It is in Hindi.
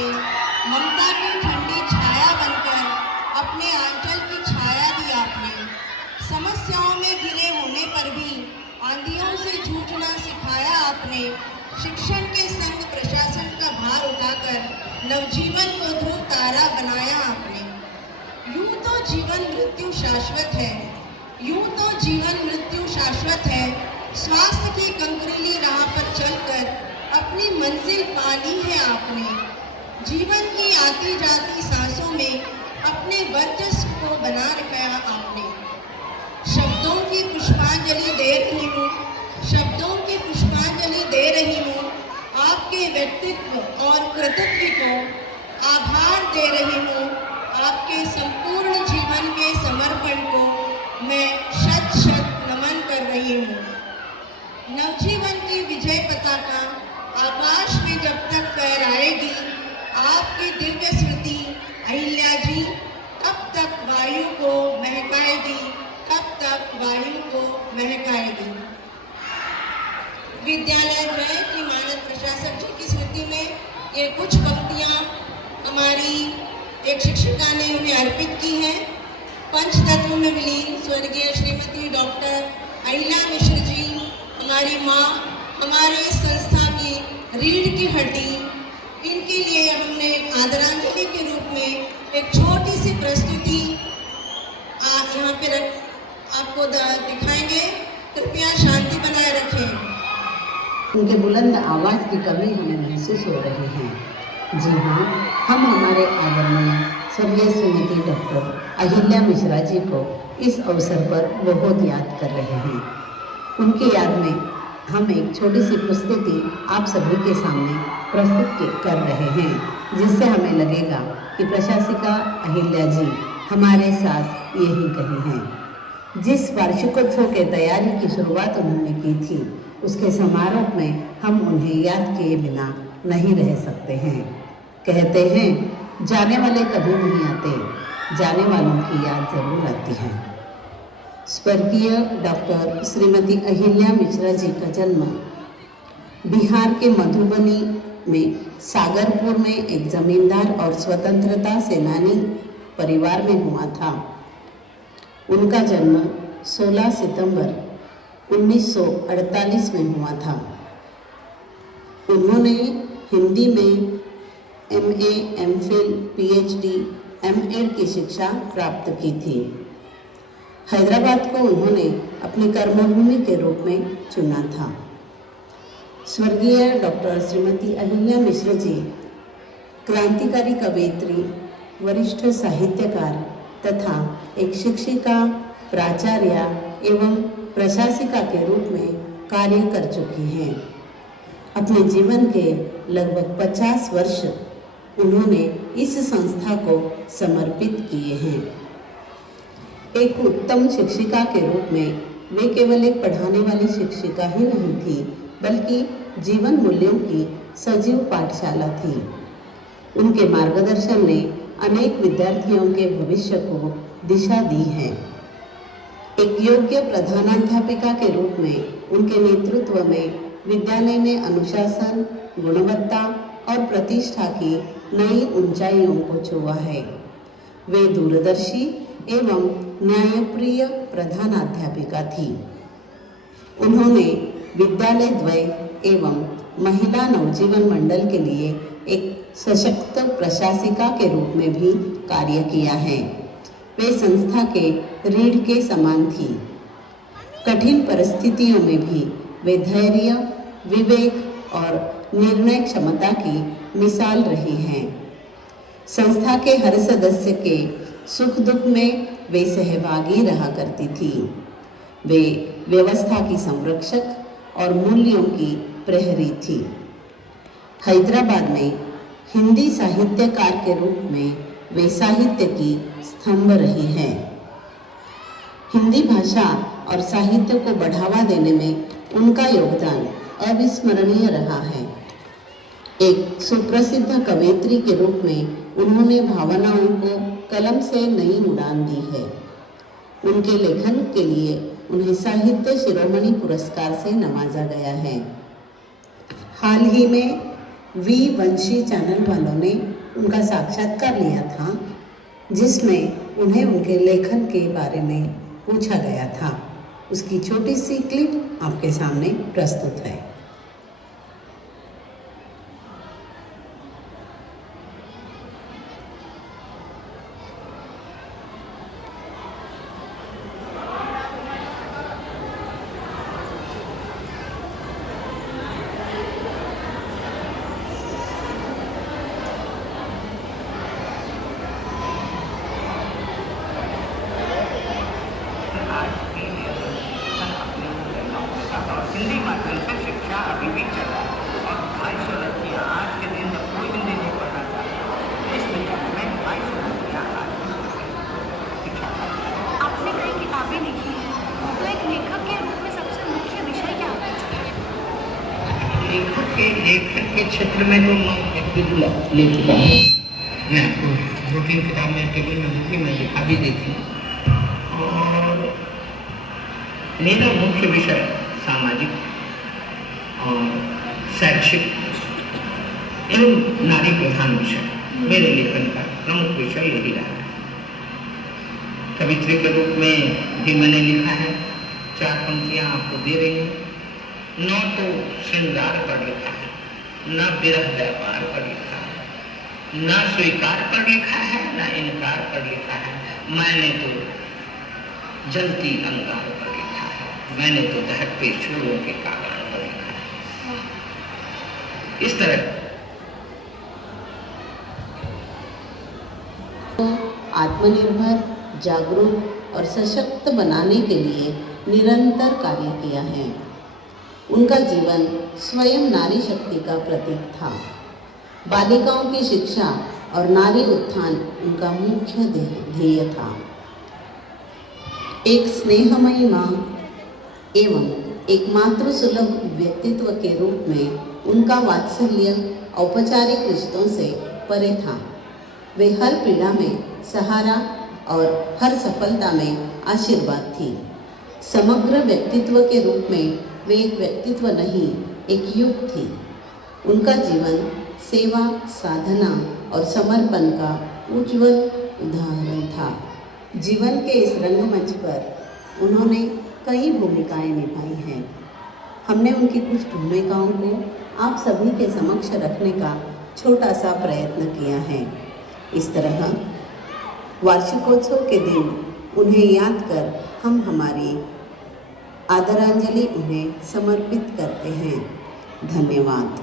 आपने, ममता की ठंडी छाया बनकर अपने आंचल की छाया दी आपने। समस्याओं में घिरे होने पर भी आंधियों से जूझना सिखाया आपने। शिक्षण के संग प्रशासन का भार उठाकर नवजीवन को ध्रुव तारा बनाया आपने। यूं तो जीवन मृत्यु शाश्वत है, यूं तो जीवन मृत्यु शाश्वत है। स्वास्थ्य की कंकरीली राह पर चलकर अपनी मंजिल पाली है आपने। जीवन की आती जाती सांसों में अपने वर्चस्व को बना रखा आपने। शब्दों की पुष्पांजलि दे रही हूँ, शब्दों की पुष्पांजलि दे रही हूँ। आपके व्यक्तित्व और कृतित्व को आभार दे रही हूँ। आपके संपूर्ण जीवन के समर्पण को मैं शत शत नमन कर रही हूँ। नवजीवन की विजय पताका आकाश में जब तक फहराएगी आपकी दिव्य स्मृति अहिल्या जी, तब तक वायु को महकाएगी, तब तक वायु को महकाएगी। विद्यालय द्वय की मानद प्रशासक जी की स्मृति में ये कुछ पंक्तियाँ हमारी एक शिक्षिका ने उन्हें अर्पित की हैं। पंचतत्व में विलीन स्वर्गीय श्रीमती डॉक्टर अहिल्या मिश्र जी, हमारी माँ, हमारे इस संस्था की रीढ़ की हड्डी, इनके लिए हमने आदरांजलि के रूप में एक छोटी सी प्रस्तुति यहाँ पे आपको दिखाएंगे। कृपया शांति बनाए रखें। उनके बुलंद आवाज़ की कमी हमें महसूस हो रही है। जी हाँ, हम हमारे आदरणीय स्वर्गीय श्रीमती डॉक्टर अहिल्या मिश्रा जी को इस अवसर पर बहुत याद कर रहे हैं। उनकी याद में हम एक छोटी सी प्रस्तुति आप सभी के सामने प्रस्तुत कर रहे हैं, जिससे हमें लगेगा कि प्रशासिका अहिल्या जी हमारे साथ यही कही हैं। जिस वार्षिकोत्सव के तैयारी की शुरुआत उन्होंने की थी, उसके समारोह में हम उन्हें याद किए बिना नहीं रह सकते हैं। कहते हैं जाने वाले कभी नहीं आते, जाने वालों की याद जरूर आती है। स्वर्गीय डॉक्टर श्रीमती अहिल्या मिश्रा जी का जन्म बिहार के मधुबनी में सागरपुर में एक जमींदार और स्वतंत्रता सेनानी परिवार में हुआ था। उनका जन्म 16 सितंबर 1948 में हुआ था। उन्होंने हिंदी में MA, MPhil, PhD, M.Ed की शिक्षा प्राप्त की थी। हैदराबाद को उन्होंने अपनी कर्मभूमि के रूप में चुना था। स्वर्गीय डॉक्टर श्रीमती अहिल्या मिश्र जी क्रांतिकारी कवयित्री, वरिष्ठ साहित्यकार तथा एक शिक्षिका, प्राचार्य एवं प्रशासिका के रूप में कार्य कर चुकी हैं। अपने जीवन के लगभग 50 वर्ष उन्होंने इस संस्था को समर्पित किए हैं। एक उत्तम शिक्षिका के रूप में वे केवल एक पढ़ाने वाली शिक्षिका ही नहीं थी, बल्कि जीवन मूल्यों की सजीव पाठशाला थी। उनके मार्गदर्शन ने अनेक विद्यार्थियों के भविष्य को दिशा दी है। एक योग्य प्रधानाध्यापिका के रूप में उनके नेतृत्व में विद्यालय ने अनुशासन, गुणवत्ता और प्रतिष्ठा की नई ऊंचाइयों को छुआ है। वे दूरदर्शी एवं न्यायप्रिय प्रधानाध्यापिका थी। उन्होंने विद्यालय द्वय एवं महिला नवजीवन मंडल के लिए एक सशक्त प्रशासिका के रूप में भी कार्य किया है। वे संस्था के रीढ़ के समान थी। कठिन परिस्थितियों में भी वे धैर्य, विवेक और निर्णय क्षमता की मिसाल रही हैं। संस्था के हर सदस्य के सुख दुख में वे सहभागी रहा करती थी। वे व्यवस्था की संरक्षक और मूल्यों की प्रहरी थी। हैदराबाद में हिंदी साहित्यकार के रूप में वे साहित्य की स्तंभ रही हैं। हिंदी भाषा और साहित्य को बढ़ावा देने में उनका योगदान अविस्मरणीय रहा है। एक सुप्रसिद्ध कवयित्री के रूप में उन्होंने भावनाओं को कलम से नई उड़ान दी है। उनके लेखन के लिए उन्हें साहित्य शिरोमणि पुरस्कार से नवाजा गया है। हाल ही में वी वंशी चैनल वालों ने उनका साक्षात्कार लिया था, जिसमें उन्हें उनके लेखन के बारे में पूछा गया था। उसकी छोटी सी क्लिप आपके सामने प्रस्तुत है। हिंदी माध्यम से शिक्षा अभी भी चल रहा है और 250 लड़कियाँ आज के दिन जब कोई हिंदी नहीं पढ़ना चाहता, इस विद्यालय में 250 लड़कियाँ आज शिक्षा आपने कई किताबें लिखी हैं, तो एक लेखक के रूप में सबसे मुख्य विषय क्या है? लेखन के क्षेत्र में तो मैं एक लेखिका हूँ। मैं आपको 2-3 किताब में टेबल में लिखी, मैं लिखा भी देती हूँ। और मेरा मुख्य विषय सामाजिक और शैक्षिक एवं नारी प्रधान विषय, मेरे लेखन का प्रमुख विषय यही रहा है। कवित्री के रूप में भी मैंने लिखा है, 4 पंक्तियाँ आपको दे रही हूँ। न तो श्रृंगार पर लिखा है, न विरह व्यापार पर लिखा है, न स्वीकार पर लिखा है, न इनकार पर लिखा है। मैंने तो जलती अंगार पर लिखा है, मैंने तो दहकते छोरों के कारण पर लिखा है। इस तरह आत्मनिर्भर, जागरूक और सशक्त बनाने के लिए निरंतर कार्य किया है। उनका जीवन स्वयं नारी शक्ति का प्रतीक था। बालिकाओं की शिक्षा और नारी उत्थान उनका मुख्य ध्येय था। एक स्नेहमयी माँ एवं एक मातृसुलभ व्यक्तित्व के रूप में उनका वात्सल्य औपचारिक रिश्तों से परे था। वे हर पीड़ा में सहारा और हर सफलता में आशीर्वाद थी। समग्र व्यक्तित्व के रूप में वे एक व्यक्तित्व नहीं, एक युग थी। उनका जीवन सेवा, साधना और समर्पण का उज्जवल उदाहरण था। जीवन के इस रंगमंच पर उन्होंने कई भूमिकाएं निभाई हैं। हमने उनकी कुछ भूमिकाओं को आप सभी के समक्ष रखने का छोटा सा प्रयत्न किया है। इस तरह वार्षिकोत्सव के दिन उन्हें याद कर हम हमारी आदरांजलि उन्हें समर्पित करते हैं। धन्यवाद।